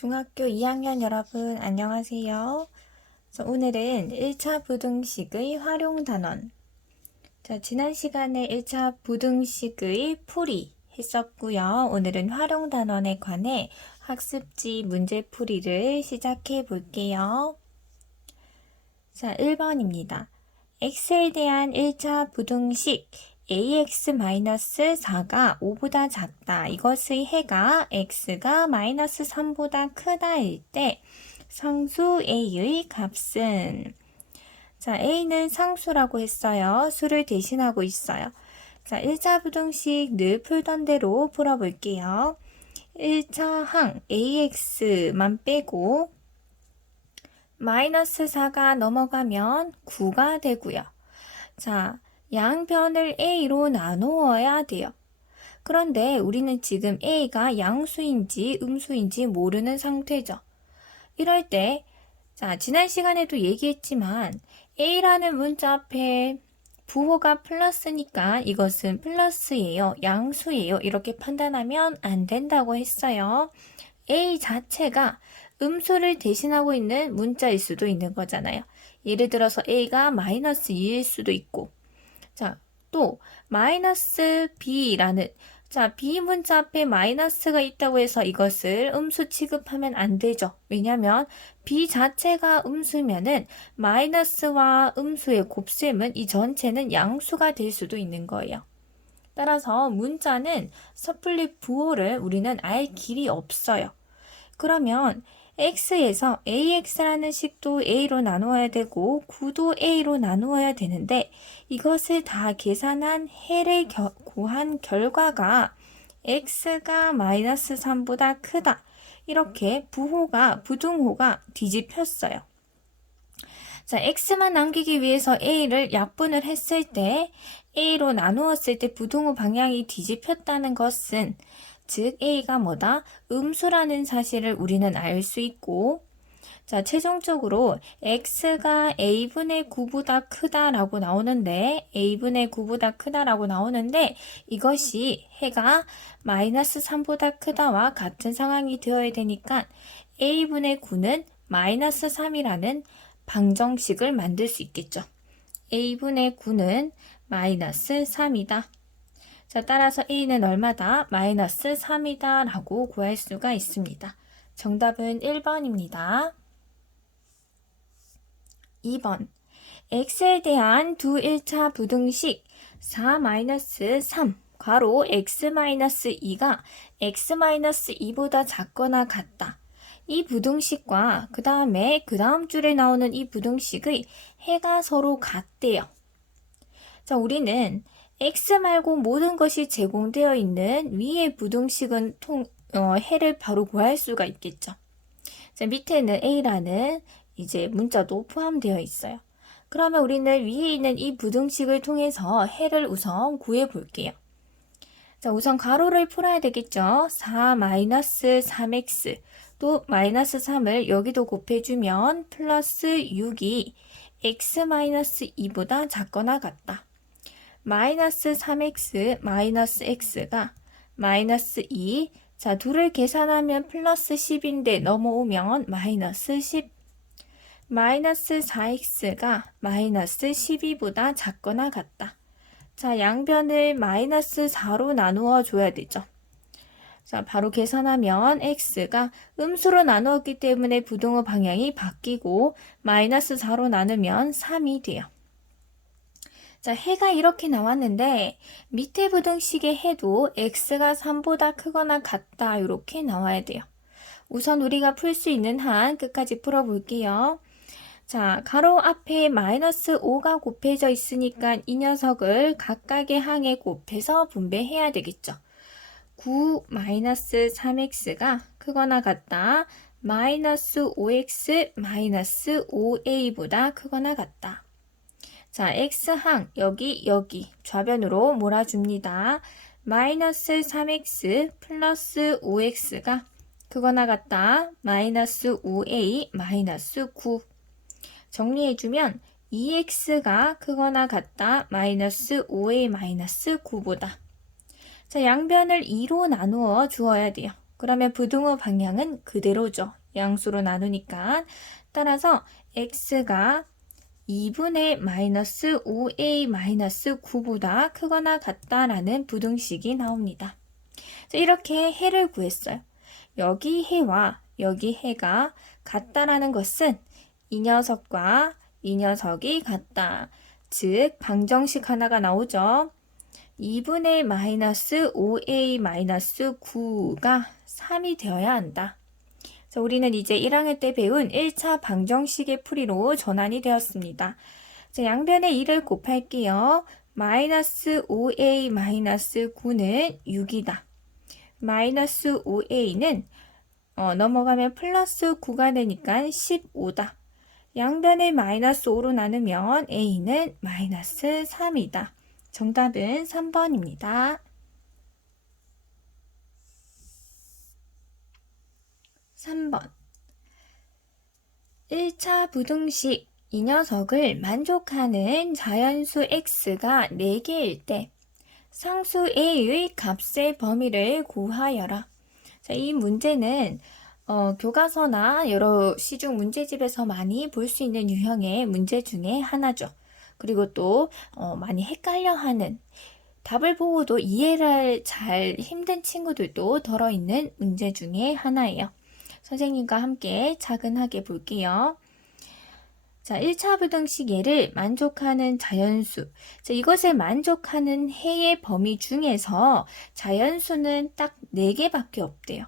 중학교 2학년 여러분 안녕하세요. 오늘은 1차 부등식의 활용 단원. 지난 시간에 1차 부등식의 풀이 했었고요. 오늘은 활용 단원에 관해 학습지 문제풀이를 시작해 볼게요. 1번입니다. x에 대한 1차 부등식 ax-4가 5보다 작다. 이것의 해가 x가 -3보다 크다일 때 상수 a의 값은 a는 상수라고 했어요. 수를 대신하고 있어요. 1차 부등식 늘 풀던 대로 풀어볼게요. 1차 항 ax만 빼고 -4가 넘어가면 9가 되고요. 양변을 a로 나누어야 돼요. 그런데 우리는 지금 a가 양수인지 음수인지 모르는 상태죠. 이럴 때, 지난 시간에도 얘기했지만 a라는 문자 앞에 부호가 플러스니까 이것은 플러스예요. 양수예요. 이렇게 판단하면 안 된다고 했어요. a 자체가 음수를 대신하고 있는 문자일 수도 있는 거잖아요. 예를 들어서 a가 -2일 수도 있고, 또 -b라는 b 문자 앞에 마이너스가 있다고 해서 이것을 음수 취급하면 안 되죠. 왜냐하면 b 자체가 음수면은 마이너스와 음수의 곱셈은 이 전체는 양수가 될 수도 있는 거예요. 따라서 문자는 섣불리 부호를 우리는 알 길이 없어요. 그러면 x에서 ax라는 식도 a로 나누어야 되고 9도 a로 나누어야 되는데 이것을 다 계산한 해를 구한 결과가 x가 -3보다 크다. 이렇게 부등호가 뒤집혔어요. x만 남기기 위해서 a를 약분을 했을 때 a로 나누었을 때 부등호 방향이 뒤집혔다는 것은 즉 a가 뭐다? 음수라는 사실을 우리는 알 수 있고 최종적으로 x가 a분의 9보다 크다라고 나오는데 a분의 9보다 크다라고 나오는데 이것이 해가 -3보다 크다와 같은 상황이 되어야 되니까 a분의 9는 -3이라는 방정식을 만들 수 있겠죠. a분의 9는 -3이다. 따라서 a는 얼마다? -3이다 라고 구할 수가 있습니다. 정답은 1번입니다. 2번 x에 대한 두 1차 부등식 4-3 괄호 x-2가 x-2보다 작거나 같다. 이 부등식과 그 다음 줄에 나오는 이 부등식의 해가 서로 같대요. 우리는 x 말고 모든 것이 제공되어 있는 위의 부등식은 해를 바로 구할 수가 있겠죠. 밑에는 a라는 이제 문자도 포함되어 있어요. 그러면 우리는 위에 있는 이 부등식을 통해서 해를 우선 구해 볼게요. 우선 가로를 풀어야 되겠죠. 4-3x 또 -3을 여기도 곱해주면 플러스 6이 x-2보다 작거나 같다. -3x x가 -2 둘을 계산하면 플러스 10인데 넘어오면 -10 -4x가 -12보다 작거나 같다. 양변을 -4로 나누어 줘야 되죠. 바로 계산하면 x가 음수로 나누었기 때문에 부등호 방향이 바뀌고 -4로 나누면 3이 돼요. 해가 이렇게 나왔는데 밑에 부등식의 해도 x가 3보다 크거나 같다 이렇게 나와야 돼요. 우선 우리가 풀 수 있는 한 끝까지 풀어볼게요. 가로 앞에 -5가 곱해져 있으니까 이 녀석을 각각의 항에 곱해서 분배해야 되겠죠. 9-3x가 크거나 같다. -5x -5a보다 크거나 같다. x항 여기 좌변으로 몰아줍니다. -3x 플러스 5x가 크거나 같다. -5a -9 정리해주면 2x가 크거나 같다. -5a -9보다 양변을 2로 나누어 주어야 돼요. 그러면 부등호 방향은 그대로죠. 양수로 나누니까. 따라서 x가 2분의 마이너스 5a 마이너스 9보다 크거나 같다라는 부등식이 나옵니다. 이렇게 해를 구했어요. 여기 해와 여기 해가 같다라는 것은 이 녀석과 이 녀석이 같다. 즉 방정식 하나가 나오죠. 2분의 마이너스 5a 마이너스 9가 3이 되어야 한다. 자, 우리는 이제 1학년 때 배운 1차 방정식의 풀이로 전환이 되었습니다. 자, 양변에 2를 곱할게요. 마이너스 5a 마이너스 9는 6이다. 마이너스 5a는 넘어가면 플러스 9가 되니까 15다. 양변에 마이너스 5로 나누면 a는 마이너스 3이다. 정답은 3번입니다. 3번 1차 부등식 이 녀석을 만족하는 자연수 x가 4개일 때 상수 a의 값의 범위를 구하여라. 자, 이 문제는 교과서나 여러 시중 문제집에서 많이 볼 수 있는 유형의 문제 중에 하나죠. 그리고 또 많이 헷갈려하는, 답을 보고도 이해를 잘 힘든 친구들도 들어있는 문제 중에 하나예요. 선생님과 함께 차근하게 볼게요. 자, 1차 부등식 예를 만족하는 자연수. 자, 이것을 만족하는 해의 범위 중에서 자연수는 딱 4개밖에 없대요.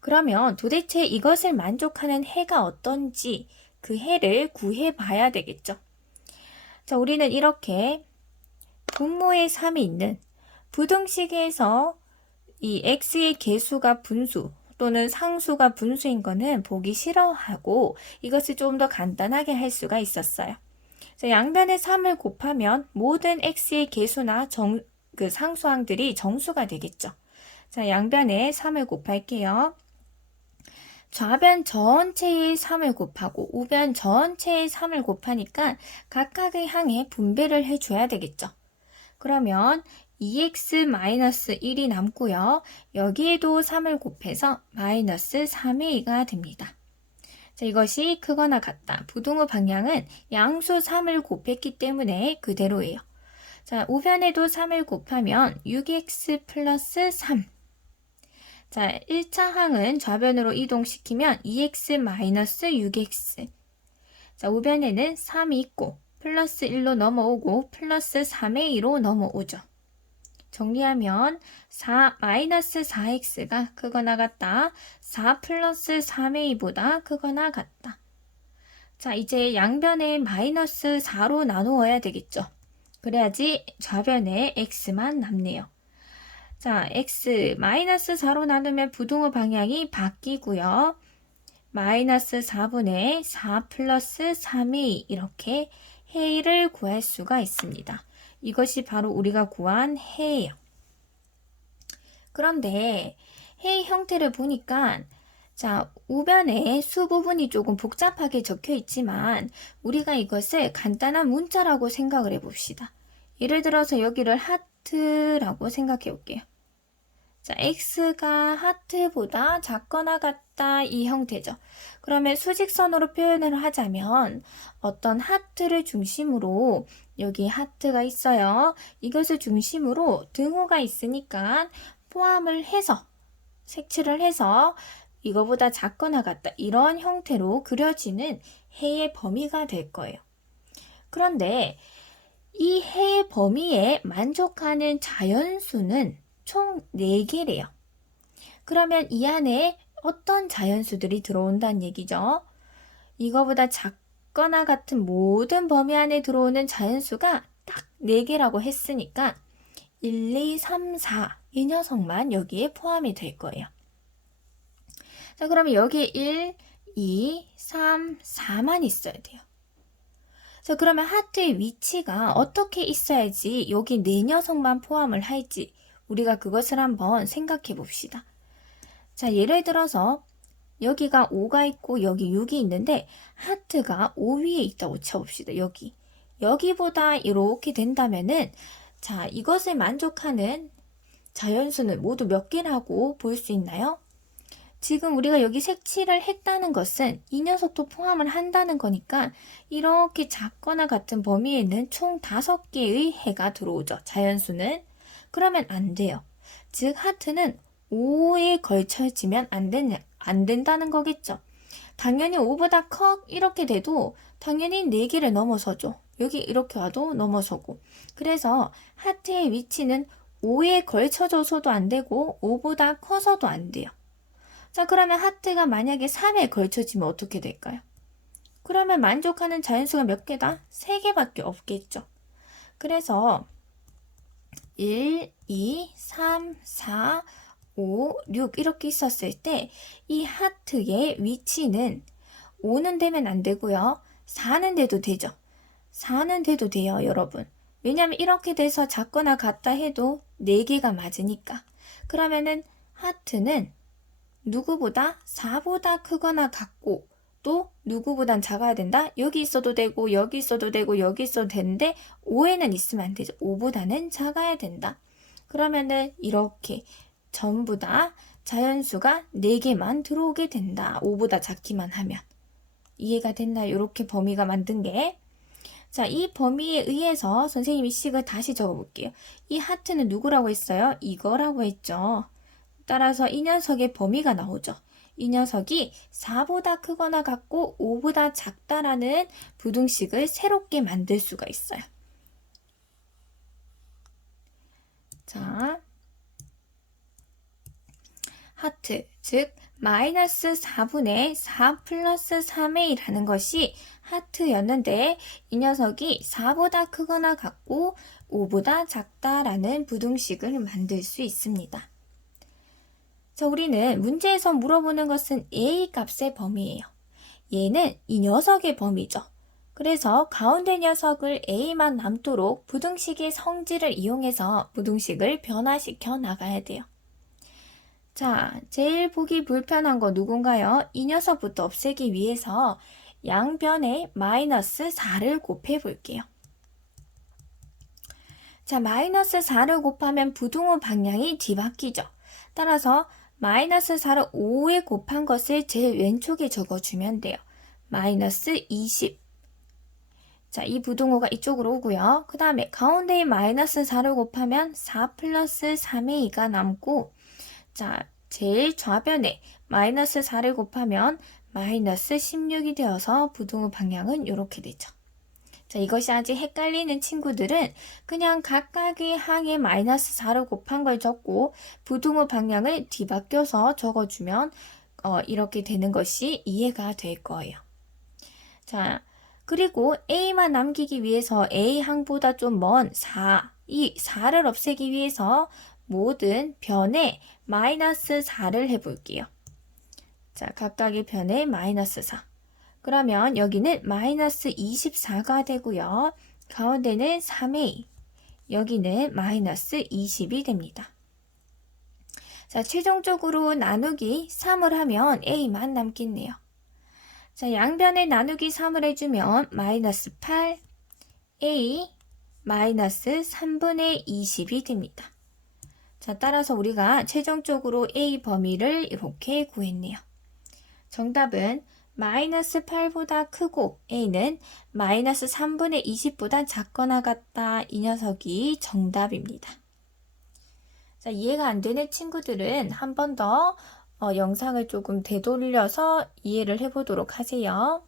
그러면 도대체 이것을 만족하는 해가 어떤지 그 해를 구해 봐야 되겠죠. 자, 우리는 이렇게 분모에 3이 있는 부등식에서 이 x의 개수가 분수 또는 상수가 분수인 거는 보기 싫어하고 이것을 좀 더 간단하게 할 수가 있었어요. 자, 양변에 3을 곱하면 모든 x의 개수나 상수항들이 정수가 되겠죠. 자, 양변에 3을 곱할게요. 좌변 전체에 3을 곱하고 우변 전체에 3을 곱하니까 각각의 항에 분배를 해줘야 되겠죠. 그러면 2x-1이 남고요. 여기에도 3을 곱해서 마이너스 3a가 됩니다. 자, 이것이 크거나 같다. 부등호 방향은 양수 3을 곱했기 때문에 그대로예요. 자, 우변에도 3을 곱하면 6x 플러스 3. 자, 1차 항은 좌변으로 이동시키면 2x-6x. 자, 우변에는 3이 있고 플러스 1로 넘어오고 플러스 3a로 넘어오죠. 정리하면 마이너스 4x가 크거나 같다. 4 플러스 3a보다 크거나 같다. 자, 이제 양변에 마이너스 4로 나누어야 되겠죠. 그래야지 좌변에 x만 남네요. 자, x 마이너스 4로 나누면 부등호 방향이 바뀌고요. 마이너스 4분의 4 플러스 3a 이렇게 해를 구할 수가 있습니다. 이것이 바로 우리가 구한 해예요. 그런데 해 형태를 보니까 자, 우변에 수 부분이 조금 복잡하게 적혀 있지만 우리가 이것을 간단한 문자라고 생각을 해봅시다. 예를 들어서 여기를 하트라고 생각해 볼게요. 자, x가 하트보다 작거나 같다 이 형태죠. 그러면 수직선으로 표현을 하자면 어떤 하트를 중심으로 여기 하트가 있어요. 이것을 중심으로 등호가 있으니까 포함을 해서 색칠을 해서 이거보다 작거나 같다 이런 형태로 그려지는 해의 범위가 될 거예요. 그런데 이 해의 범위에 만족하는 자연수는 총 4개래요. 그러면 이 안에 어떤 자연수들이 들어온다는 얘기죠. 이거보다 작거나 같은 모든 범위 안에 들어오는 자연수가 딱 4개라고 했으니까 1, 2, 3, 4 이 녀석만 여기에 포함이 될 거예요. 자, 그러면 여기에 1, 2, 3, 4만 있어야 돼요. 자, 그러면 하트의 위치가 어떻게 있어야지 여기 4녀석만 포함을 할지 우리가 그것을 한번 생각해 봅시다. 자, 예를 들어서 여기가 5가 있고 여기 6이 있는데 하트가 5 위에 있다고 쳐봅시다. 여기보다 이렇게 된다면은 자, 이것을 만족하는 자연수는 모두 몇 개라고 볼 수 있나요? 지금 우리가 여기 색칠을 했다는 것은 이 녀석도 포함을 한다는 거니까 이렇게 작거나 같은 범위에는 총 5개의 해가 들어오죠. 자연수는. 그러면 안 돼요. 즉 하트는 5에 걸쳐지면 안 된다는 거겠죠. 당연히 5보다 커 이렇게 돼도 당연히 4개를 넘어서죠. 여기 이렇게 와도 넘어서고. 그래서 하트의 위치는 5에 걸쳐져서도 안 되고 5보다 커서도 안 돼요. 자, 그러면 하트가 만약에 3에 걸쳐지면 어떻게 될까요? 그러면 만족하는 자연수가 몇 개다? 3개밖에 없겠죠. 그래서 1, 2, 3, 4, 5, 6 이렇게 있었을 때 이 하트의 위치는 5는 되면 안 되고요. 4는 돼도 되죠. 4는 돼도 돼요, 여러분. 왜냐면 이렇게 돼서 작거나 같다 해도 4개가 맞으니까. 그러면은 하트는 누구보다 4보다 크거나 같고 또 누구보단 작아야 된다? 여기 있어도 되고 여기 있어도 되고 여기 있어도 되는데 5에는 있으면 안 되죠. 5보다는 작아야 된다. 그러면은 이렇게 전부 다 자연수가 4개만 들어오게 된다. 5보다 작기만 하면. 이해가 됐나요? 이렇게 범위가 만든 게. 자, 이 범위에 의해서 선생님이 식을 다시 적어볼게요. 이 하트는 누구라고 했어요? 이거라고 했죠. 따라서 이 녀석의 범위가 나오죠. 이 녀석이 4보다 크거나 같고 5보다 작다라는 부등식을 새롭게 만들 수가 있어요. 자, 하트, 즉 마이너스 4분의 4 플러스 3a라는 것이 하트였는데 이 녀석이 4보다 크거나 같고 5보다 작다라는 부등식을 만들 수 있습니다. 자, 우리는 문제에서 물어보는 것은 a 값의 범위예요. 얘는 이 녀석의 범위죠. 그래서 가운데 녀석을 a만 남도록 부등식의 성질을 이용해서 부등식을 변화시켜 나가야 돼요. 자, 제일 보기 불편한 거 누군가요? 이 녀석부터 없애기 위해서 양변에 마이너스 4를 곱해 볼게요. 자, 마이너스 4를 곱하면 부등호 방향이 뒤바뀌죠. 따라서 마이너스 4를 5에 곱한 것을 제일 왼쪽에 적어주면 돼요. 마이너스 20. 자, 이 부등호가 이쪽으로 오고요. 그 다음에 가운데에 마이너스 4를 곱하면 4 플러스 3a가 남고, 자, 제일 좌변에 마이너스 4를 곱하면 마이너스 16이 되어서 부등호 방향은 이렇게 되죠. 자, 이것이 아직 헷갈리는 친구들은 그냥 각각의 항에 마이너스 4를 곱한 걸 적고 부등호 방향을 뒤바뀌어서 적어주면 이렇게 되는 것이 이해가 될 거예요. 자, 그리고 A만 남기기 위해서 A항보다 좀 먼 4, 이 4를 없애기 위해서 모든 변에 마이너스 4를 해볼게요. 자, 각각의 변에 마이너스 4. 그러면 여기는 마이너스 24가 되고요. 가운데는 3a, 여기는 마이너스 20이 됩니다. 자, 최종적으로 나누기 3을 하면 a만 남겠네요. 자, 양변에 나누기 3을 해주면 마이너스 8, a, 마이너스 3분의 20이 됩니다. 자, 따라서 우리가 최종적으로 a 범위를 이렇게 구했네요. 정답은 마이너스 8보다 크고 a는 마이너스 3분의 20보다 작거나 같다. 이 녀석이 정답입니다. 자, 이해가 안 되는 친구들은 한 번 더 영상을 조금 되돌려서 이해를 해보도록 하세요.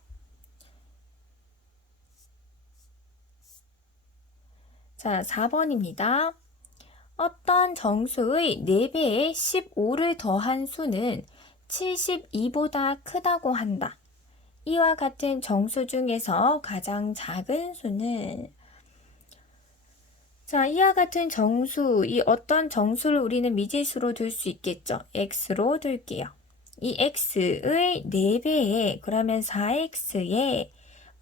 자, 4번입니다. 어떤 정수의 4배에 15를 더한 수는 72보다 크다고 한다. 이와 같은 정수 중에서 가장 작은 수는, 자, 이와 같은 정수, 이 어떤 정수를 우리는 미지수로 둘 수 있겠죠. x로 둘게요. 이 x의 4배에, 그러면 4x에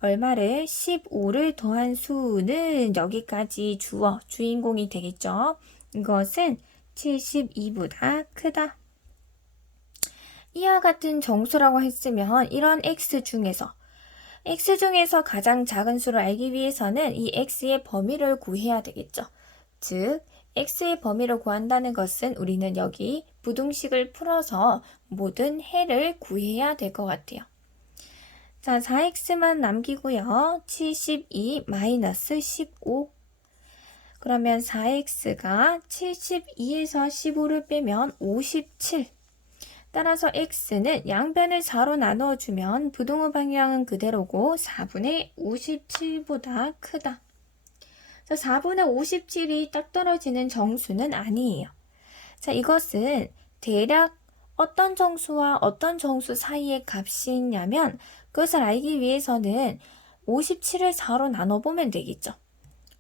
얼마를 15를 더한 수는 여기까지 주인공이 되겠죠. 이것은 72보다 크다. 이와 같은 정수라고 했으면 이런 x 중에서 가장 작은 수를 알기 위해서는 이 x의 범위를 구해야 되겠죠. 즉 x의 범위를 구한다는 것은 우리는 여기 부등식을 풀어서 모든 해를 구해야 될 것 같아요. 자, 4x만 남기고요. 72 마이너스 15. 그러면 4x가 72에서 15를 빼면 57. 따라서 x는 양변을 4로 나누어주면 부등호 방향은 그대로고 4분의 57보다 크다. 4분의 57이 딱 떨어지는 정수는 아니에요. 자, 이것은 대략 어떤 정수와 어떤 정수 사이의 값이 있냐면 그것을 알기 위해서는 57을 4로 나눠보면 되겠죠.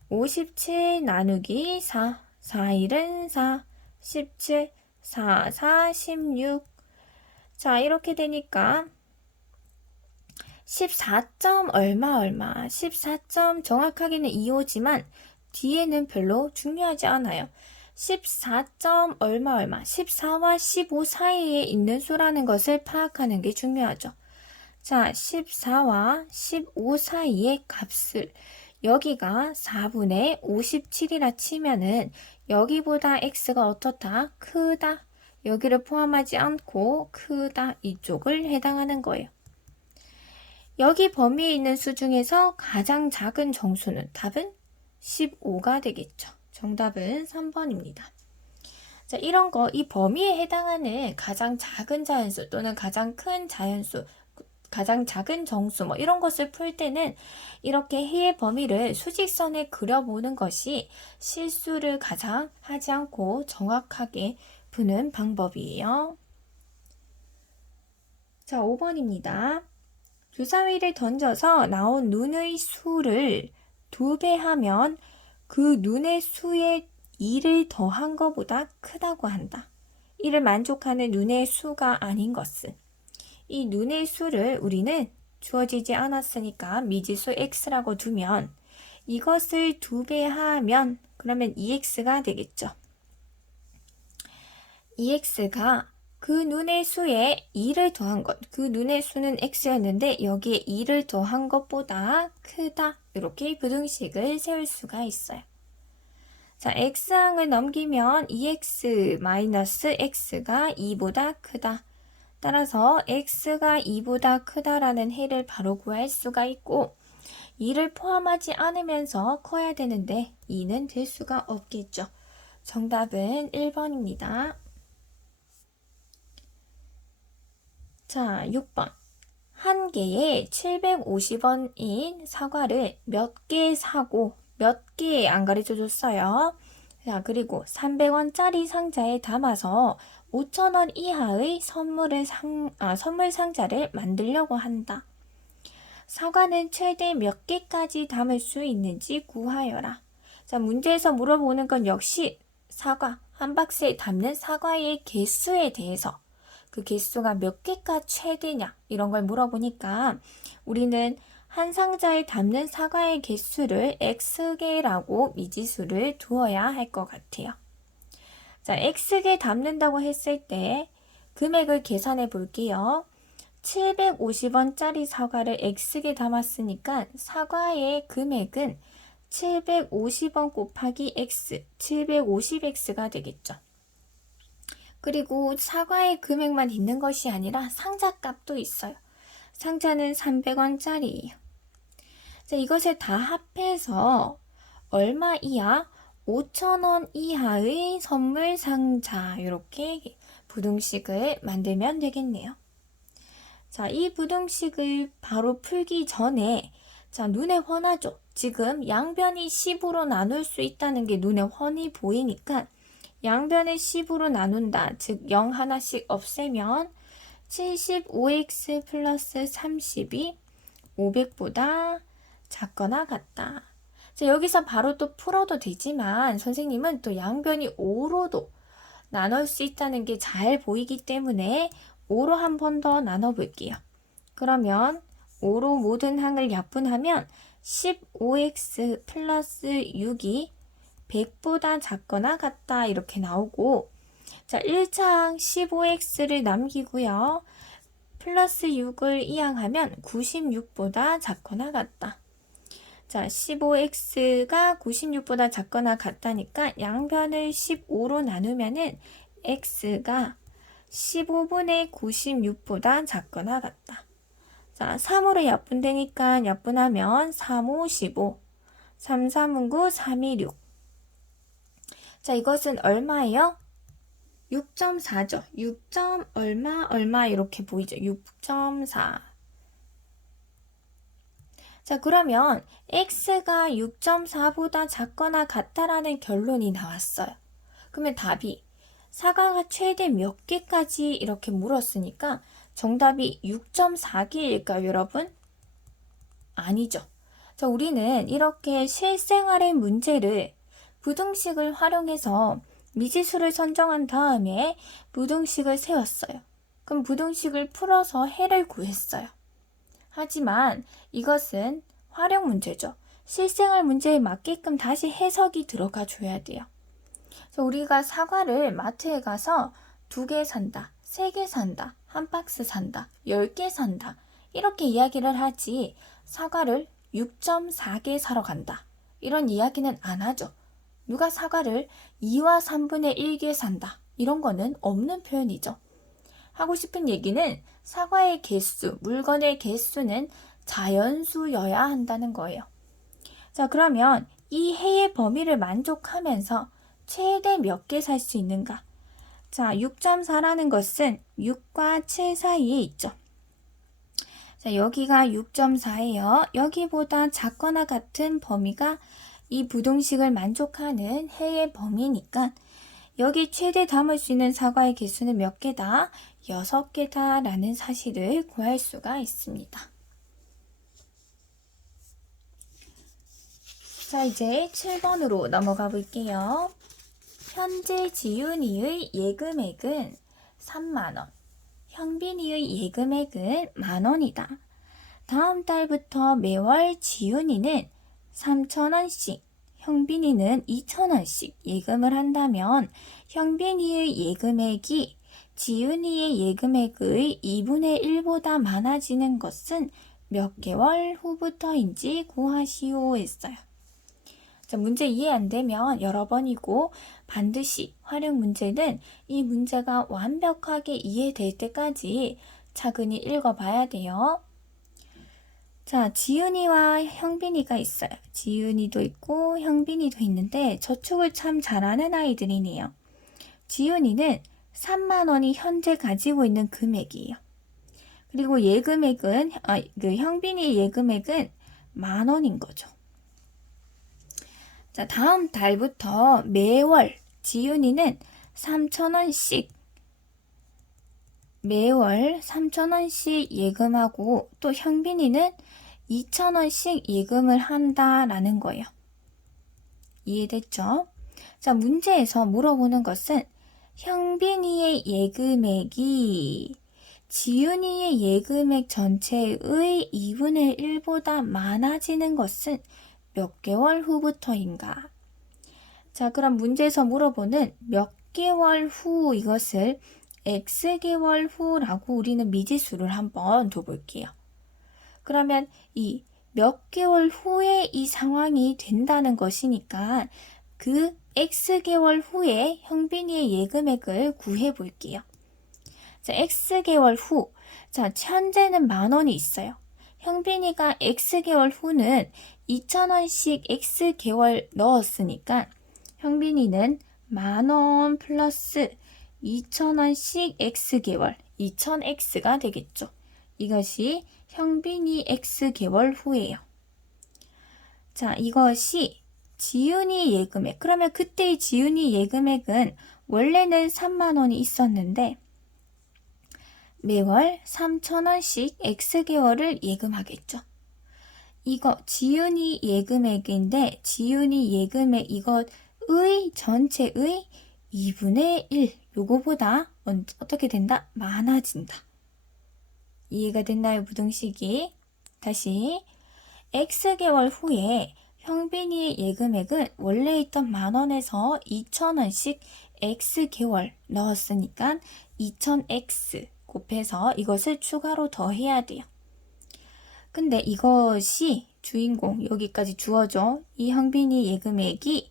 57 나누기 4, 4일은 4, 17, 4, 4, 16. 자, 이렇게 되니까 14점 얼마 14점 정확하게는 2호지만 뒤에는 별로 중요하지 않아요. 14점 얼마 14와 15 사이에 있는 수라는 것을 파악하는 게 중요하죠. 자, 14와 15 사이의 값을 여기가 4분의 57이라 치면은 여기보다 x가 어떻다? 크다. 여기를 포함하지 않고 크다. 이쪽을 해당하는 거예요. 여기 범위에 있는 수 중에서 가장 작은 정수는 답은 15가 되겠죠. 정답은 3번입니다. 자, 이런 거, 이 범위에 해당하는 가장 작은 자연수 또는 가장 큰 자연수, 가장 작은 정수, 이런 것을 풀 때는 이렇게 해의 범위를 수직선에 그려보는 것이 실수를 가장 하지 않고 정확하게 푸는 방법이에요. 자, 5번입니다. 주사위를 던져서 나온 눈의 수를 2배 하면 그 눈의 수에 2를 더한 것보다 크다고 한다. 이를 만족하는 눈의 수가 아닌 것은 이 눈의 수를 우리는 주어지지 않았으니까 미지수 x라고 두면 이것을 2배 하면 그러면 2x가 되겠죠. 2x가 그 눈의 수에 2를 더한 것, 그 눈의 수는 x였는데 여기에 2를 더한 것보다 크다. 이렇게 부등식을 세울 수가 있어요. 자, x항을 넘기면 2x-x가 2보다 크다. 따라서 x가 2보다 크다라는 해를 바로 구할 수가 있고 2를 포함하지 않으면서 커야 되는데 2는 될 수가 없겠죠. 정답은 1번입니다. 자, 6번. 한 개에 750원인 사과를 몇 개 사고 몇 개 안 가르쳐 줬어요. 자, 그리고 300원짜리 상자에 담아서 5,000원 이하의 선물 상자를 만들려고 한다. 사과는 최대 몇 개까지 담을 수 있는지 구하여라. 자, 문제에서 물어보는 건 역시 사과, 한 박스에 담는 사과의 개수에 대해서 그 개수가 몇 개가 최대냐 이런 걸 물어보니까 우리는 한 상자에 담는 사과의 개수를 x개라고 미지수를 두어야 할 것 같아요. 자, x개 담는다고 했을 때 금액을 계산해 볼게요. 750원짜리 사과를 x개 담았으니까 사과의 금액은 750원 곱하기 x, 750x가 되겠죠. 그리고 사과의 금액만 있는 것이 아니라 상자 값도 있어요. 상자는 300원짜리예요. 자, 이것을 다 합해서 얼마 이하? 5,000원 이하의 선물 상자 이렇게 부등식을 만들면 되겠네요. 자, 이 부등식을 바로 풀기 전에 자, 눈에 훤하죠? 지금 양변이 10으로 나눌 수 있다는 게 눈에 훤히 보이니까 양변을 10으로 나눈다. 즉 0 하나씩 없애면 75x 플러스 30이 500보다 작거나 같다. 자, 여기서 바로 또 풀어도 되지만 선생님은 또 양변이 5로도 나눌 수 있다는 게 잘 보이기 때문에 5로 한 번 더 나눠 볼게요. 그러면 5로 모든 항을 약분하면 15x 플러스 6이 100보다 작거나 같다 이렇게 나오고 자 1차항 15x를 남기고요. 플러스 6을 이항하면 96보다 작거나 같다. 자, 15x가 96보다 작거나 같다니까 양변을 15로 나누면은 x가 15분의 96보다 작거나 같다. 자, 3으로 약분되니까 약분하면 3, 5, 15, 3, 3, 9, 3, 2, 6. 자, 이것은 얼마예요? 6.4죠. 6. 얼마 이렇게 보이죠. 6.4. 자, 그러면 x가 6.4보다 작거나 같다라는 결론이 나왔어요. 그러면 답이 사과가 최대 몇 개까지 이렇게 물었으니까 정답이 6.4개일까요, 여러분? 아니죠. 자, 우리는 이렇게 실생활의 문제를 부등식을 활용해서 미지수를 선정한 다음에 부등식을 세웠어요. 그럼 부등식을 풀어서 해를 구했어요. 하지만 이것은 활용 문제죠. 실생활 문제에 맞게끔 다시 해석이 들어가 줘야 돼요. 그래서 우리가 사과를 마트에 가서 2개 산다, 3개 산다, 한 박스 산다, 10개 산다 이렇게 이야기를 하지 사과를 6.4개 사러 간다 이런 이야기는 안 하죠. 누가 사과를 2와 3분의 1개 산다 이런 거는 없는 표현이죠. 하고 싶은 얘기는 사과의 개수, 물건의 개수는 자연수여야 한다는 거예요. 자, 그러면 이 해의 범위를 만족하면서 최대 몇 개 살 수 있는가? 자, 6.4라는 것은 6과 7 사이에 있죠. 자, 여기가 6.4예요. 여기보다 작거나 같은 범위가 이 부등식을 만족하는 해의 범위니까 여기 최대 담을 수 있는 사과의 개수는 몇 개다? 6개다 라는 사실을 구할 수가 있습니다. 자, 이제 7번으로 넘어가 볼게요. 현재 지윤이의 예금액은 3만원, 형빈이의 예금액은 만원이다. 다음 달부터 매월 지윤이는 3,000원씩, 형빈이는 2,000원씩 예금을 한다면 형빈이의 예금액이 지윤이의 예금액의 2분의 1보다 많아지는 것은 몇 개월 후부터인지 구하시오 했어요. 자, 문제 이해 안 되면 여러 번이고 반드시 활용 문제는 이 문제가 완벽하게 이해될 때까지 차근히 읽어봐야 돼요. 자, 지윤이와 형빈이가 있어요. 지윤이도 있고 형빈이도 있는데 저축을 참 잘하는 아이들이네요. 지윤이는 3만원이 현재 가지고 있는 금액이에요. 그리고 예금액은 형빈이의 예금액은 만원인 거죠. 자, 다음 달부터 매월 지윤이는 3,000원씩 매월 3,000원씩 예금하고 또 형빈이는 2,000원씩 예금을 한다라는 거예요. 이해됐죠? 자, 문제에서 물어보는 것은 형빈이의 예금액이 지윤이의 예금액 전체의 2분의 1보다 많아지는 것은 몇 개월 후부터인가? 자, 그럼 문제에서 물어보는 몇 개월 후 이것을 X개월 후라고 우리는 미지수를 한번 둬볼게요. 그러면 이 몇 개월 후에 이 상황이 된다는 것이니까 그 X개월 후에 형빈이의 예금액을 구해 볼게요. 자, X개월 후. 자, 현재는 만원이 있어요. 형빈이가 X개월 후는 2,000원씩 X개월 넣었으니까 형빈이는 만원 플러스 2,000원씩 X개월, 2,000X가 되겠죠. 이것이 형빈이 X개월 후예요. 자, 이것이 지윤이 예금액. 그러면 그때의 지윤이 예금액은 원래는 3만원이 있었는데 매월 3,000원씩 X개월을 예금하겠죠. 이거 지윤이 예금액인데 지윤이 예금액 이것의 전체의 2분의 1 요거보다 어떻게 된다? 많아진다. 이해가 됐나요? 부등식이. 다시 X개월 후에 형빈이의 예금액은 원래 있던 만원에서 2,000원씩 X개월 넣었으니까 2,000X 곱해서 이것을 추가로 더해야 돼요. 근데 이것이 주인공, 여기까지 주어져. 이형빈이 예금액이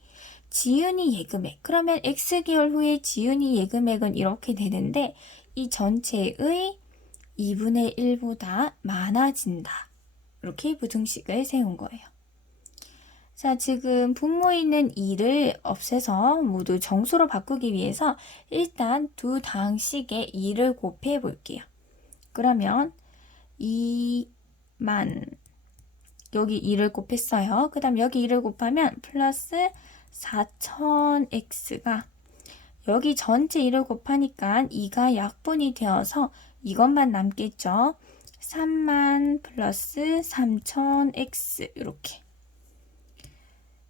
지은이 예금액. 그러면 X개월 후에 지은이 예금액은 이렇게 되는데 이 전체의 2분의 1보다 많아진다. 이렇게 부등식을 세운 거예요. 자, 지금 분모에 있는 2를 없애서 모두 정수로 바꾸기 위해서 일단 두 당식에 2를 곱해 볼게요. 그러면 2만 여기 2를 곱했어요. 그 다음 여기 2를 곱하면 플러스 4000x가 여기 전체 2를 곱하니까 2가 약분이 되어서 이것만 남겠죠. 3만 플러스 3000x 이렇게.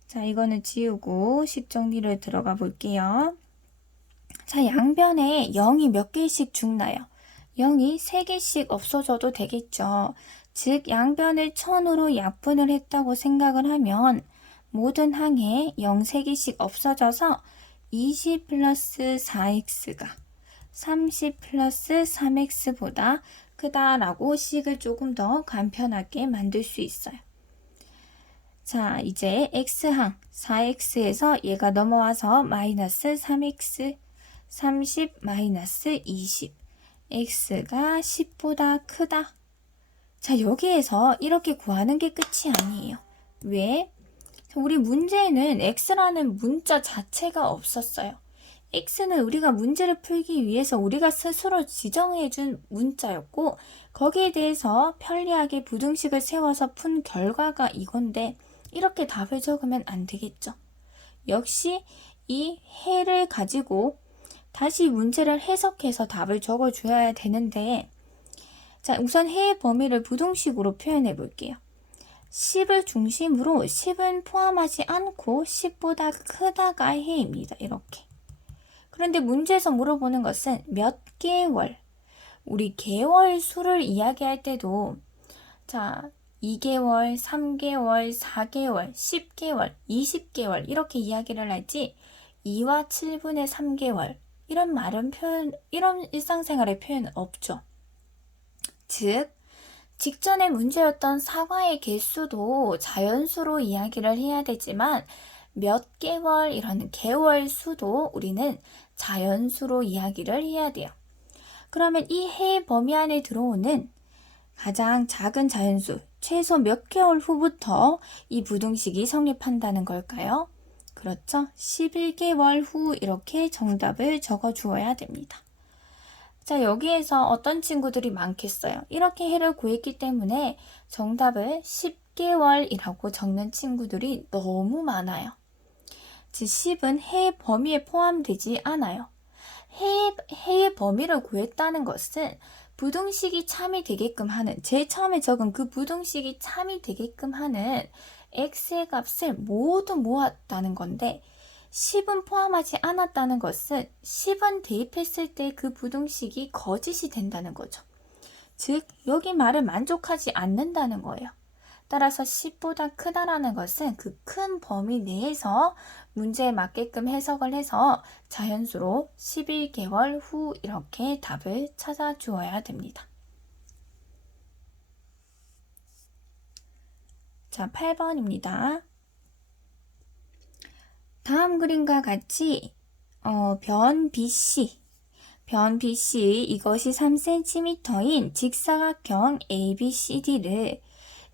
자, 이거는 지우고 식 정리를 들어가 볼게요. 자, 양변에 0이 몇 개씩 죽나요? 0이 3개씩 없어져도 되겠죠. 즉 양변을 1000으로 약분을 했다고 생각을 하면 모든 항에 0 3개씩 없어져서 20 플러스 4x가 30 플러스 3x보다 크다라고 식을 조금 더 간편하게 만들 수 있어요. 자, 이제 x항 4x에서 얘가 넘어와서 마이너스 3x 30 마이너스 20 x가 10보다 크다. 자, 여기에서 이렇게 구하는 게 끝이 아니에요. 왜? 우리 문제에는 x라는 문자 자체가 없었어요. x는 우리가 문제를 풀기 위해서 우리가 스스로 지정해준 문자였고 거기에 대해서 편리하게 부등식을 세워서 푼 결과가 이건데 이렇게 답을 적으면 안 되겠죠. 역시 이 해를 가지고 다시 문제를 해석해서 답을 적어줘야 되는데 자, 우선 해의 범위를 부등식으로 표현해 볼게요. 10을 중심으로 10은 포함하지 않고 10보다 크다가 해입니다. 이렇게. 그런데 문제에서 물어보는 것은 몇 개월, 우리 개월 수를 이야기할 때도 자 2개월, 3개월, 4개월, 10개월, 20개월 이렇게 이야기를 하지 2와 7분의 3개월 이런 말은 이런 일상생활의 표현은 없죠. 즉 직전의 문제였던 사과의 개수도 자연수로 이야기를 해야 되지만 몇 개월 이런 개월 수도 우리는 자연수로 이야기를 해야 돼요. 그러면 이 해 범위 안에 들어오는 가장 작은 자연수, 최소 몇 개월 후부터 이 부등식이 성립한다는 걸까요? 그렇죠. 11개월 후 이렇게 정답을 적어 주어야 됩니다. 자, 여기에서 어떤 친구들이 많겠어요? 이렇게 해를 구했기 때문에 정답을 10개월이라고 적는 친구들이 너무 많아요. 즉 10은 해 범위에 포함되지 않아요. 해의 범위를 구했다는 것은 부등식이 참이 되게끔 하는, 제일 처음에 적은 그 부등식이 참이 되게끔 하는 x의 값을 모두 모았다는 건데 10은 포함하지 않았다는 것은 10은 대입했을 때 그 부등식이 거짓이 된다는 거죠. 즉 여기 말을 만족하지 않는다는 거예요. 따라서 10보다 크다라는 것은 그 큰 범위 내에서 문제에 맞게끔 해석을 해서 자연수로 11개월 후 이렇게 답을 찾아 주어야 됩니다. 자, 8번입니다. 다음 그림과 같이 변 BC 이것이 3cm인 직사각형 ABCD를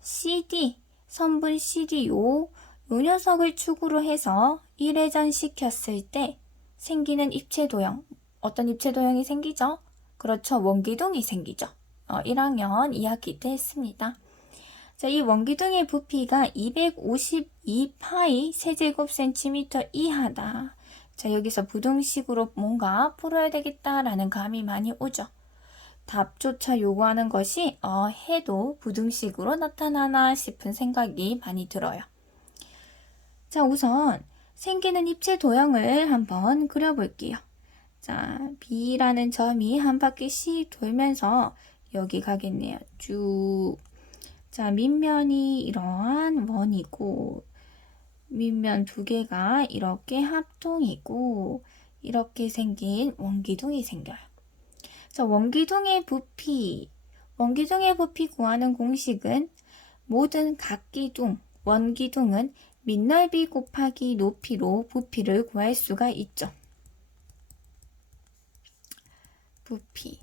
CD, 선분 CD 요 녀석을 축으로 해서 1회전 시켰을 때 생기는 입체 도형. 어떤 입체 도형이 생기죠? 그렇죠. 원기둥이 생기죠. 1학년 2학기 때 했습니다. 자, 이 원기둥의 부피가 252파이 세제곱센티미터 이하다. 자, 여기서 부등식으로 뭔가 풀어야 되겠다라는 감이 많이 오죠. 답조차 요구하는 것이 해도 부등식으로 나타나나 싶은 생각이 많이 들어요. 자, 우선 생기는 입체 도형을 한번 그려볼게요. 자, B라는 점이 한 바퀴씩 돌면서 여기 가겠네요. 쭉. 자, 밑면이 이러한 원이고 밑면 두 개가 이렇게 합동이고 이렇게 생긴 원기둥이 생겨요. 자, 원기둥의 부피 구하는 공식은 모든 각기둥, 원기둥은 밑넓이 곱하기 높이로 부피를 구할 수가 있죠. 부피.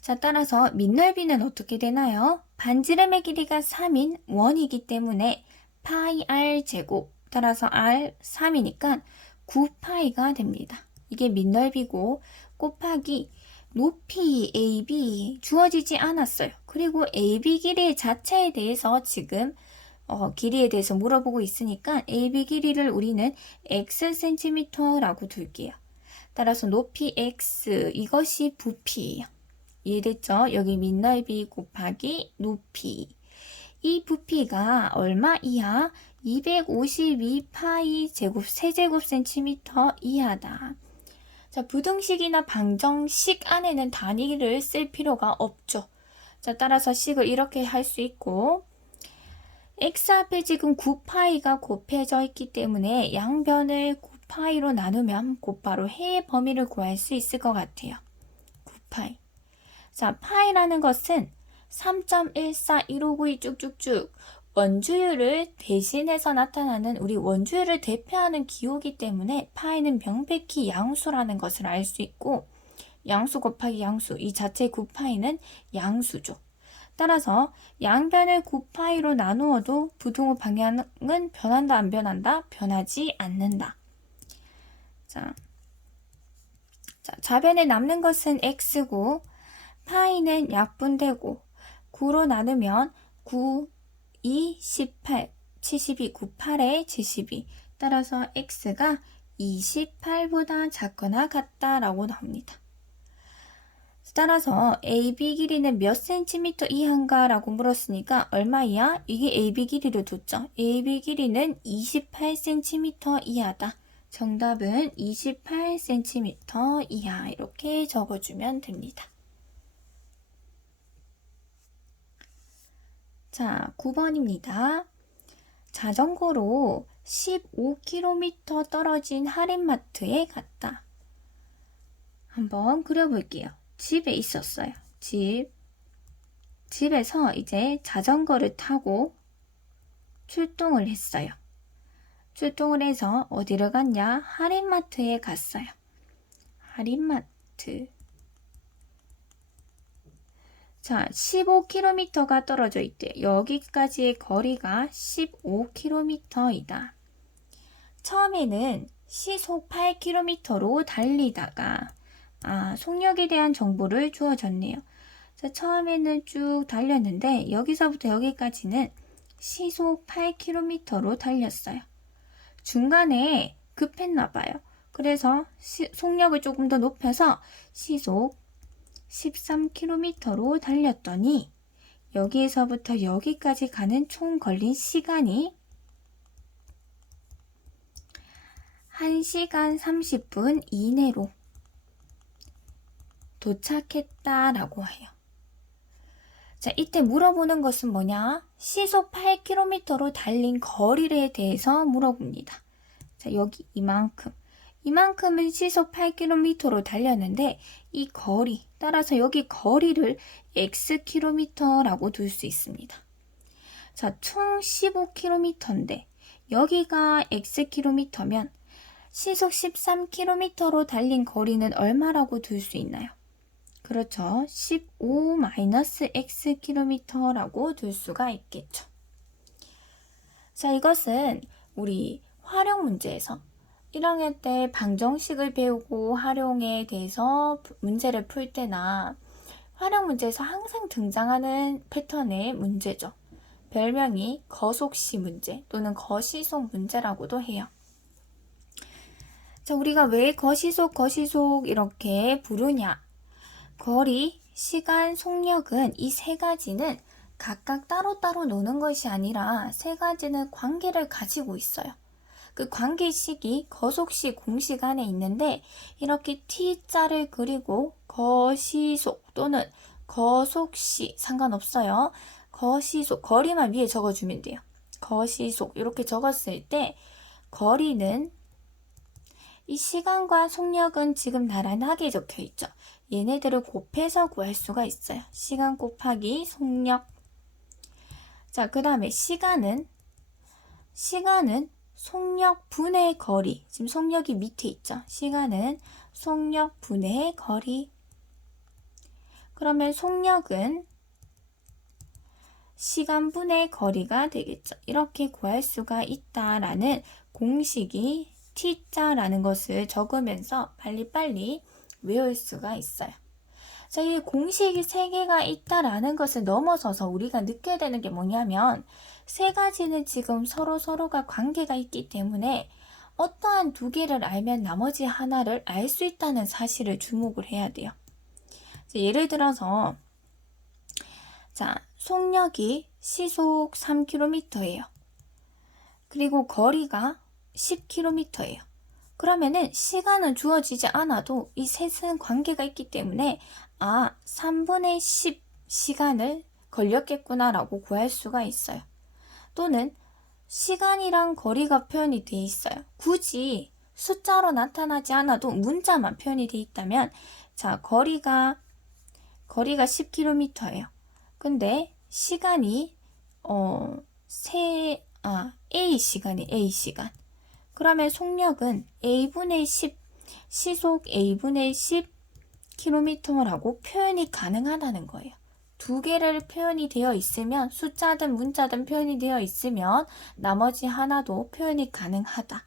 자, 따라서 밑넓이는 어떻게 되나요? 반지름의 길이가 3인 원이기 때문에 파이 r 제곱, 따라서 r 3이니까 9파이가 됩니다. 이게 밑넓이고 곱하기 높이 AB 주어지지 않았어요. 그리고 AB 길이 자체에 대해서 지금 길이에 대해서 물어보고 있으니까 AB 길이를 우리는 x cm라고 둘게요. 따라서 높이 x, 이것이 부피예요. 이해됐죠? 여기 밑넓이 곱하기 높이. 이 부피가 얼마 이하? 252파이 제곱 세제곱 센티미터 이하다. 자, 부등식이나 방정식 안에는 단위를 쓸 필요가 없죠. 자, 따라서 식을 이렇게 할 수 있고, x 앞에 지금 9파이가 곱해져 있기 때문에 양변을 9파이로 나누면 곧바로 해의 범위를 구할 수 있을 것 같아요. 9파이. 자, 파이라는 것은 3.141592 쭉쭉쭉 원주율을 대신해서 나타나는 우리 원주율을 대표하는 기호이기 때문에 파이는 명백히 양수라는 것을 알 수 있고, 양수 곱하기 양수, 이 자체 9파이는 양수죠. 따라서 양변을 9파이로 나누어도 부등호 방향은 변한다 안 변한다? 변하지 않는다. 자, 좌변에 남는 것은 x고 파이는 약분되고 9로 나누면 9, 2, 18, 72, 98에 72. 따라서 x가 28보다 작거나 같다라고 나옵니다. 따라서 AB 길이는 몇 센티미터 이하인가 라고 물었으니까 얼마 이하? 이게 AB 길이를 뒀죠. AB 길이는 28cm 이하다. 정답은 28cm 이하 이렇게 적어주면 됩니다. 자, 9번입니다. 자전거로 15km 떨어진 할인마트에 갔다. 한번 그려볼게요. 집에 있었어요. 집에서 이제 자전거를 타고 출동을 했어요. 출동을 해서 어디를 갔냐? 할인마트에 갔어요. 할인마트. 자, 15km가 떨어져 있대. 여기까지의 거리가 15km이다. 처음에는 시속 8km로 달리다가 속력에 대한 정보를 주어졌네요. 자, 처음에는 쭉 달렸는데 여기서부터 여기까지는 시속 8km로 달렸어요. 중간에 급했나 봐요. 그래서 속력을 조금 더 높여서 시속 13km로 달렸더니 여기에서부터 여기까지 가는 총 걸린 시간이 1시간 30분 이내로 도착했다라고 해요. 자, 이때 물어보는 것은 뭐냐? 시속 8km로 달린 거리에 대해서 물어봅니다. 자, 여기 이만큼은 시속 8km로 달렸는데 이 거리, 따라서 여기 거리를 xkm라고 둘 수 있습니다. 자, 총 15km인데 여기가 xkm면 시속 13km로 달린 거리는 얼마라고 둘 수 있나요? 그렇죠. 15-xkm라고 둘 수가 있겠죠. 자, 이것은 우리 활용 문제에서 1학년 때 방정식을 배우고 활용에 대해서 문제를 풀 때나 활용 문제에서 항상 등장하는 패턴의 문제죠. 별명이 거속시 문제 또는 거시속 문제라고도 해요. 자, 우리가 왜 거시속 이렇게 부르냐? 거리, 시간, 속력은 이 세 가지는 각각 따로따로 노는 것이 아니라 세 가지는 관계를 가지고 있어요. 그 관계식이 거속시 공식 안에 있는데 이렇게 T자를 그리고 거시속 또는 거속시 상관없어요. 거시속, 거리만 위에 적어주면 돼요. 거시속 이렇게 적었을 때 거리는 이 시간과 속력은 지금 나란하게 적혀 있죠. 얘네들을 곱해서 구할 수가 있어요. 시간 곱하기 속력. 자, 그 다음에 시간은 속력 분의 거리. 지금 속력이 밑에 있죠. 시간은 속력 분의 거리. 그러면 속력은 시간분의 거리가 되겠죠. 이렇게 구할 수가 있다라는 공식이 T자라는 것을 적으면서 빨리빨리 외울 수가 있어요. 자, 이 공식이 3개가 있다라는 것을 넘어서서 우리가 느껴야 되는 게 뭐냐면 세 가지는 지금 서로가 관계가 있기 때문에 어떠한 2개를 알면 나머지 하나를 알 수 있다는 사실을 주목을 해야 돼요. 자, 예를 들어서 자, 속력이 시속 3km예요. 그리고 거리가 10km예요. 그러면은 시간은 주어지지 않아도 이 셋은 관계가 있기 때문에 3분의 10 시간을 걸렸겠구나라고 구할 수가 있어요. 또는 시간이랑 거리가 표현이 되어 있어요. 굳이 숫자로 나타나지 않아도 문자만 표현이 되어 있다면 자, 거리가 10km예요. 근데 시간이 A 시간. 그러면 속력은 A분의 10, 시속 A분의 10km라고 표현이 가능하다는 거예요. 2개를 표현이 되어 있으면 숫자든 문자든 표현이 되어 있으면 나머지 하나도 표현이 가능하다.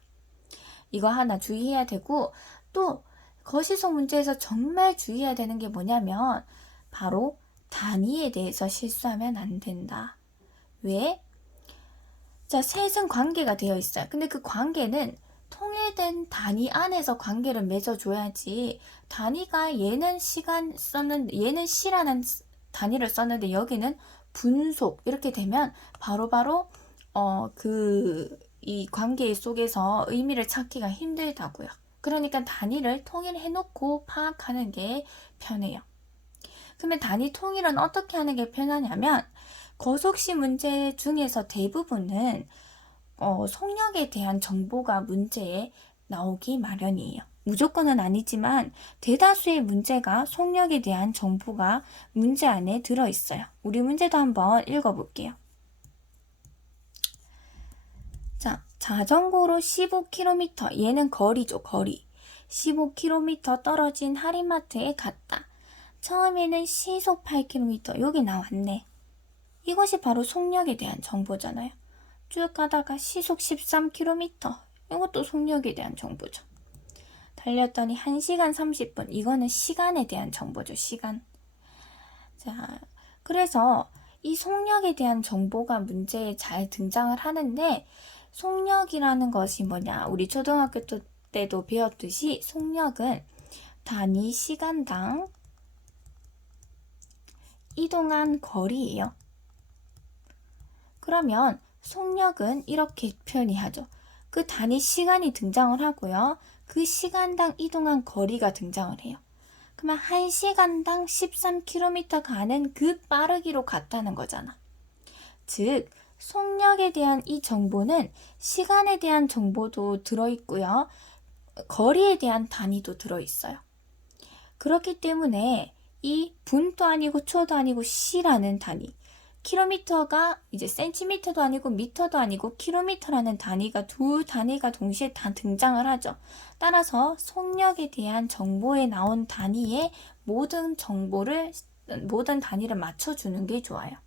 이거 하나 주의해야 되고 또 거시속 문제에서 정말 주의해야 되는 게 뭐냐면 바로 단위에 대해서 실수하면 안 된다. 왜? 자, 셋은 관계가 되어 있어요. 근데 그 관계는 통일된 단위 안에서 관계를 맺어줘야지 단위가 얘는 시간 썼는데 얘는 시라는 단위를 썼는데 여기는 분속 이렇게 되면 바로바로 이 관계 속에서 의미를 찾기가 힘들다고요. 그러니까 단위를 통일해 놓고 파악하는 게 편해요. 그러면 단위 통일은 어떻게 하는 게 편하냐면 거속시 문제 중에서 대부분은 속력에 대한 정보가 문제에 나오기 마련이에요. 무조건은 아니지만 대다수의 문제가 속력에 대한 정보가 문제 안에 들어있어요. 우리 문제도 한번 읽어볼게요. 자, 자전거로 15km, 얘는 거리죠, 거리. 15km 떨어진 할인마트에 갔다. 처음에는 시속 8km, 여기 나왔네. 이것이 바로 속력에 대한 정보잖아요. 쭉 가다가 시속 13km, 이것도 속력에 대한 정보죠. 달렸더니 1시간 30분, 이거는 시간에 대한 정보죠, 시간. 자, 그래서 이 속력에 대한 정보가 문제에 잘 등장을 하는데 속력이라는 것이 뭐냐? 우리 초등학교 때도 배웠듯이 속력은 단위 시간당 이동한 거리예요. 그러면 속력은 이렇게 표현이 하죠. 그 단위 시간이 등장을 하고요. 그 시간당 이동한 거리가 등장을 해요. 그러면 1시간당 13km 가는 그 빠르기로 같다는 거잖아. 즉, 속력에 대한 이 정보는 시간에 대한 정보도 들어있고요. 거리에 대한 단위도 들어있어요. 그렇기 때문에 이 분도 아니고 초도 아니고 시라는 단위, 킬로미터가 이제 센티미터도 아니고 미터도 아니고 킬로미터라는 단위가 두 단위가 동시에 다 등장을 하죠. 따라서 속력에 대한 정보에 나온 단위에 모든 단위를 맞춰주는 게 좋아요.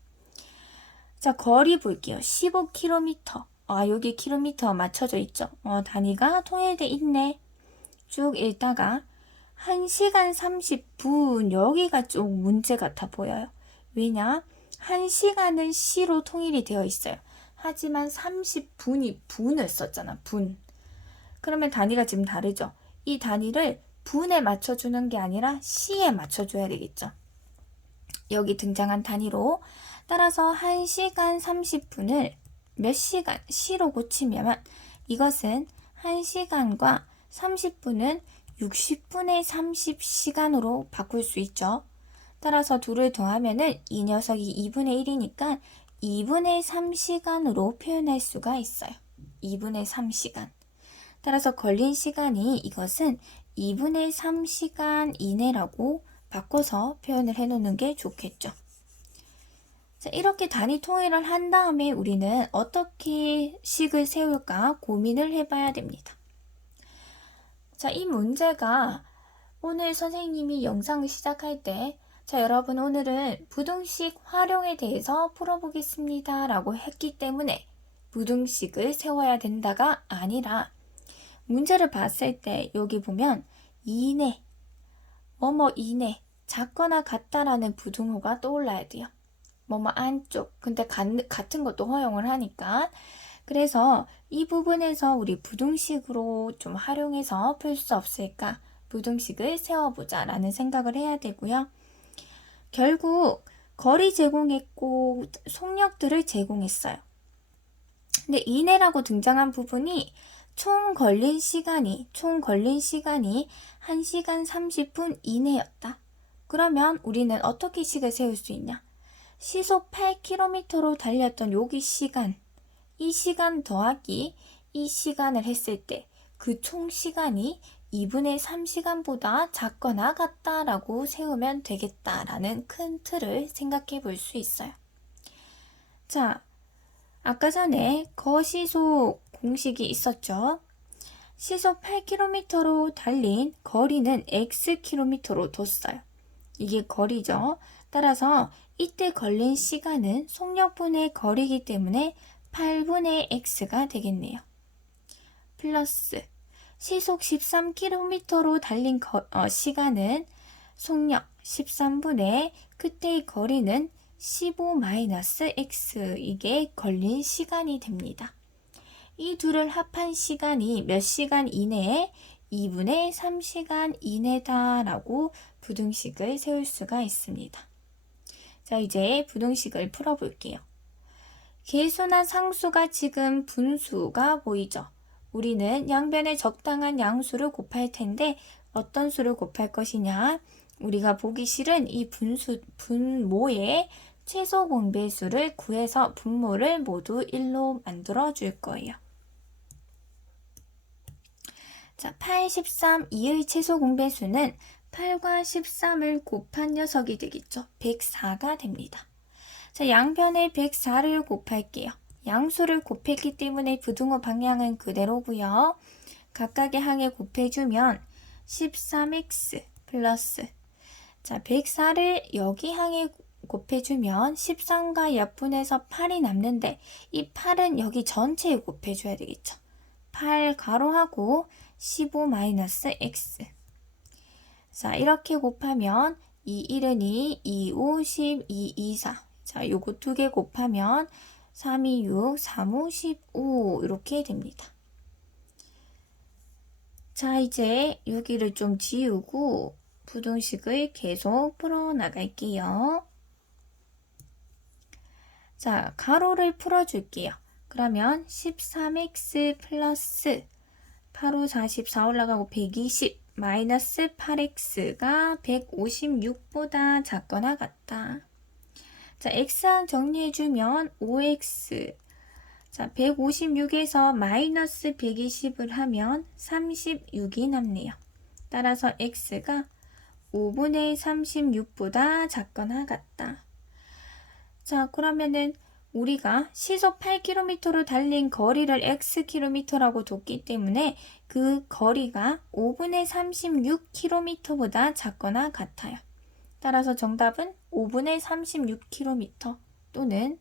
자, 거리 볼게요. 15km. 여기 킬로미터 맞춰져 있죠. 단위가 통일돼 있네. 쭉 읽다가 1시간 30분, 여기가 좀 문제 같아 보여요. 왜냐? 1시간은 시로 통일이 되어 있어요. 하지만 30분이 분을 썼잖아, 분. 그러면 단위가 지금 다르죠. 이 단위를 분에 맞춰주는 게 아니라 시에 맞춰줘야 되겠죠. 여기 등장한 단위로. 따라서 1시간 30분을 몇 시간, 시로 고치면 이것은 1시간과 30분은 60분의 30시간으로 바꿀 수 있죠. 따라서 둘을 더하면은 이 녀석이 2분의 1이니까 2분의 3시간으로 표현할 수가 있어요. 2분의 3시간. 따라서 걸린 시간이 이것은 2분의 3시간 이내라고 바꿔서 표현을 해놓는 게 좋겠죠. 자, 자, 이렇게 단위 통일을 한 다음에 우리는 어떻게 식을 세울까 고민을 해봐야 됩니다. 자, 이 문제가 오늘 선생님이 영상을 시작할 때, 자, 여러분 오늘은 부등식 활용에 대해서 풀어보겠습니다 라고 했기 때문에 부등식을 세워야 된다가 아니라, 문제를 봤을 때 여기 보면 이내, 뭐뭐 이내, 작거나 같다라는 부등호가 떠올라야 돼요. 뭐뭐 안쪽, 근데 같은 것도 허용을 하니까. 그래서 이 부분에서 우리 부등식으로 좀 활용해서 풀 수 없을까? 부등식을 세워보자 라는 생각을 해야 되고요. 결국 거리 제공했고 속력들을 제공했어요. 근데 이내라고 등장한 부분이 총 걸린 시간이 1시간 30분 이내였다. 그러면 우리는 어떻게 식을 세울 수 있냐? 시속 8km로 달렸던 여기 시간, 이 시간 더하기 이 시간을 했을 때 그 총 시간이 2분의 3시간보다 작거나 같다라고 세우면 되겠다라는 큰 틀을 생각해 볼 수 있어요. 자, 아까 전에 거시속 공식이 있었죠. 시속 8km로 달린 거리는 xkm로 뒀어요. 이게 거리죠. 따라서 이때 걸린 시간은 속력분의 거리이기 때문에 8분의 x가 되겠네요. 플러스 시속 13km로 달린 시간은 속력 13분의 그때의 거리는 15-x, 이게 걸린 시간이 됩니다. 이 둘을 합한 시간이 몇 시간 이내에 2분의 3시간 이내다라고 부등식을 세울 수가 있습니다. 자, 이제 부등식을 풀어볼게요. 계수나 상수가 지금 분수가 보이죠? 우리는 양변에 적당한 양수를 곱할 텐데 어떤 수를 곱할 것이냐? 우리가 보기 싫은 이 분모의 최소 공배수를 구해서 분모를 모두 1로 만들어 줄 거예요. 자, 8, 13, 2의 최소 공배수는 8과 13을 곱한 녀석이 되겠죠. 104가 됩니다. 자, 양변에 104를 곱할게요. 양수를 곱했기 때문에 부등호 방향은 그대로고요. 각각의 항에 곱해주면 13x 플러스, 자, 104를 여기 항에 곱해주면 13과 약분해서 8이 남는데 이 8은 여기 전체에 곱해줘야 되겠죠. 8 가로하고 15-x. 자, 이렇게 곱하면 2, 1은 2, 2, 5, 10, 2, 2, 4. 자, 요거 두 개 곱하면 3, 2, 6, 3, 5, 15 이렇게 됩니다. 자, 이제 여기를 좀 지우고 부등식을 계속 풀어나갈게요. 자, 가로를 풀어줄게요. 그러면 13x 플러스 8호 44 올라가고 120 마이너스 8x가 156보다 작거나 같다. 자, x항 정리해주면 5x. 자, 156에서 마이너스 120을 하면 36이 남네요. 따라서 x가 5분의 36보다 작거나 같다. 자, 그러면은 우리가 시속 8km로 달린 거리를 xkm라고 뒀기 때문에 그 거리가 5분의 36km보다 작거나 같아요. 따라서 정답은 5분의 36km 또는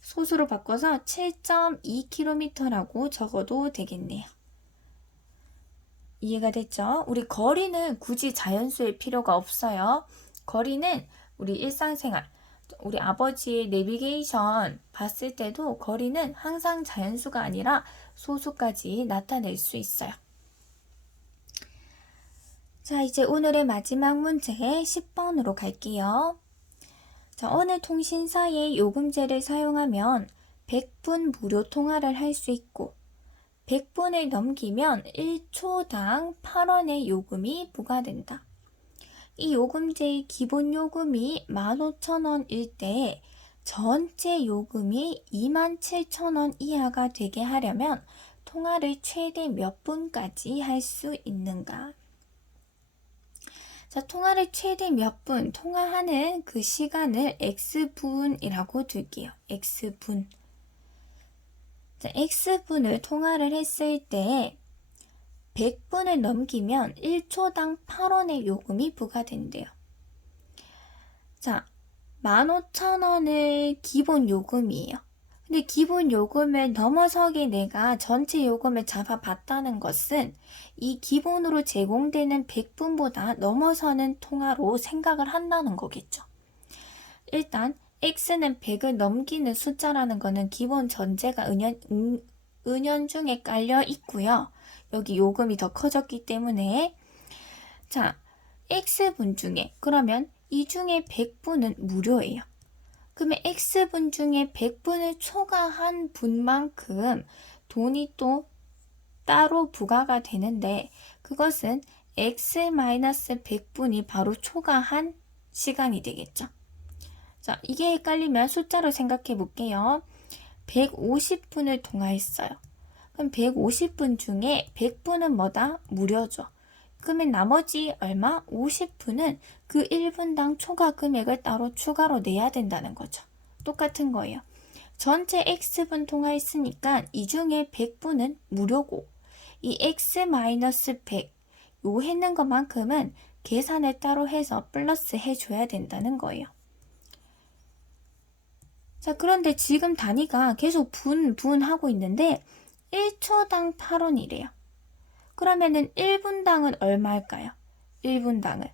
소수로 바꿔서 7.2km라고 적어도 되겠네요. 이해가 됐죠? 우리 거리는 굳이 자연수일 필요가 없어요. 거리는 우리 일상생활, 우리 아버지의 내비게이션 봤을 때도 거리는 항상 자연수가 아니라 소수까지 나타낼 수 있어요. 자, 이제 오늘의 마지막 문제 10번으로 갈게요. 자, 어느 통신사의 요금제를 사용하면 100분 무료 통화를 할 수 있고 100분을 넘기면 1초당 8원의 요금이 부과된다. 이 요금제의 기본 요금이 15,000원일 때 전체 요금이 27,000원 이하가 되게 하려면 통화를 최대 몇 분까지 할 수 있는가? 자, 통화를 최대 몇 분 통화하는 그 시간을 x분이라고 둘게요. x분. 자, x분을 통화를 했을 때 100분을 넘기면 1초당 8원의 요금이 부과된대요. 자, 15,000원을 기본 요금이에요. 근데 기본 요금을 넘어서게 내가 전체 요금을 잡아봤다는 것은 이 기본으로 제공되는 100분보다 넘어서는 통화로 생각을 한다는 거겠죠. 일단 x는 100을 넘기는 숫자라는 거는 기본 전제가 은연중에 깔려 있고요. 여기 요금이 더 커졌기 때문에 자, x분 중에 그러면 이 중에 100분은 무료예요. 그러면 x분 중에 100분을 초과한 분만큼 돈이 또 따로 부과가 되는데 그것은 x-100분이 바로 초과한 시간이 되겠죠. 자, 이게 헷갈리면 숫자로 생각해 볼게요. 150분을 통화했어요. 그럼 150분 중에 100분은 뭐다? 무료죠. 그러면 나머지 얼마? 50분은 그 1분당 초과 금액을 따로 추가로 내야 된다는 거죠. 똑같은 거예요. 전체 X분 통화했으니까 이 중에 100분은 무료고 이 X-100 요 했는 것만큼은 계산을 따로 해서 플러스 해줘야 된다는 거예요. 자, 그런데 지금 단위가 계속 분 하고 있는데 1초당 8원이래요. 그러면은 1분당은 얼마일까요? 1분당은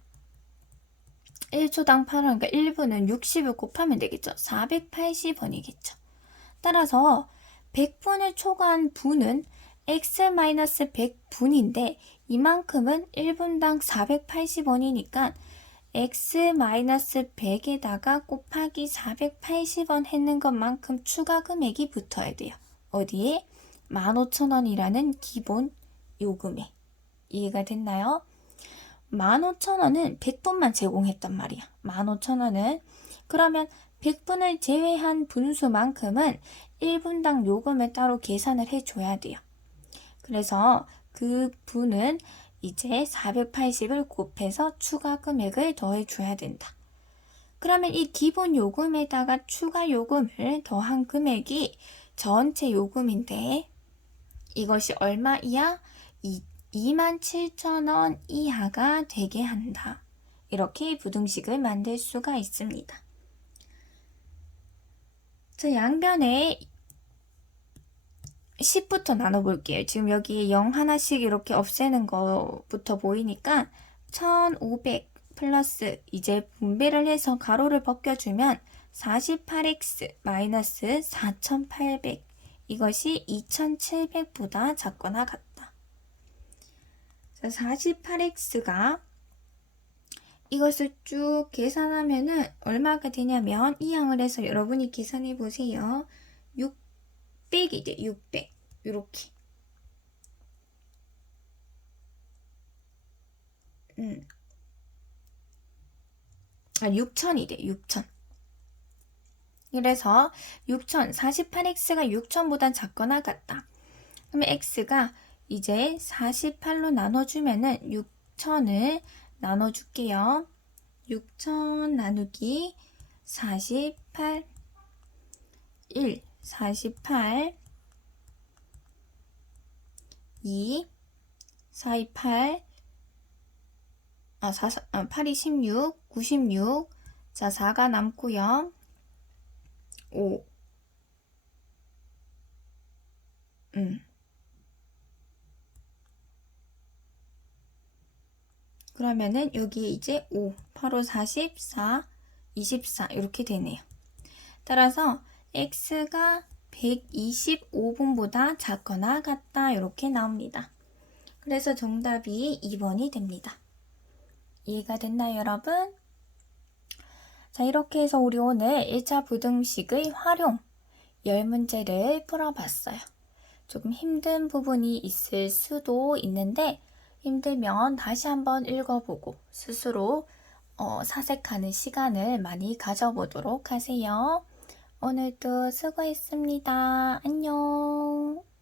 1초당 8원, 그러니까 1분은 60을 곱하면 되겠죠. 480원이겠죠. 따라서 100분을 초과한 분은 x-100분인데 이만큼은 1분당 480원이니까 x-100에다가 곱하기 480원 했는 것만큼 추가 금액이 붙어야 돼요. 어디에? 15,000원이라는 기본 요금에. 이해가 됐나요? 15,000원은 100분만 제공했단 말이야. 15,000원은. 그러면 100분을 제외한 분수만큼은 1분당 요금을 따로 계산을 해줘야 돼요. 그래서 그 분은 이제 480을 곱해서 추가 금액을 더해줘야 된다. 그러면 이 기본 요금에다가 추가 요금을 더한 금액이 전체 요금인데 이것이 얼마 이하? 27,000원 이하가 되게 한다. 이렇게 부등식을 만들 수가 있습니다. 자, 양변에 10부터 나눠볼게요. 지금 여기 0 하나씩 이렇게 없애는 거부터 보이니까 1500 플러스 이제 분배를 해서 가로를 벗겨주면 48x 마이너스 4800 이것이 2700보다 작거나 같다. 자, 48x가 이것을 쭉 계산하면은 얼마가 되냐면 이 항을 해서 여러분이 계산해 보세요. 600이 돼. 600 이렇게 6000이 돼. 6000 그래서 6000 48x가 6000보다 작거나 같다. 그러면 x가 이제 48로 나눠주면은 6000을 나눠줄게요. 6000 나누기 48 1 48 2 428 8이 16 96 자 4가 남고요. 5 그러면은 여기에 이제 5 8, 5, 44 24 이렇게 되네요. 따라서 x가 125분보다 작거나 같다 이렇게 나옵니다. 그래서 정답이 2번이 됩니다. 이해가 됐나요, 여러분? 자, 이렇게 해서 우리 오늘 1차 부등식의 활용 10문제를 풀어봤어요. 조금 힘든 부분이 있을 수도 있는데 힘들면 다시 한번 읽어보고 스스로 사색하는 시간을 많이 가져보도록 하세요. 오늘도 수고했습니다. 안녕.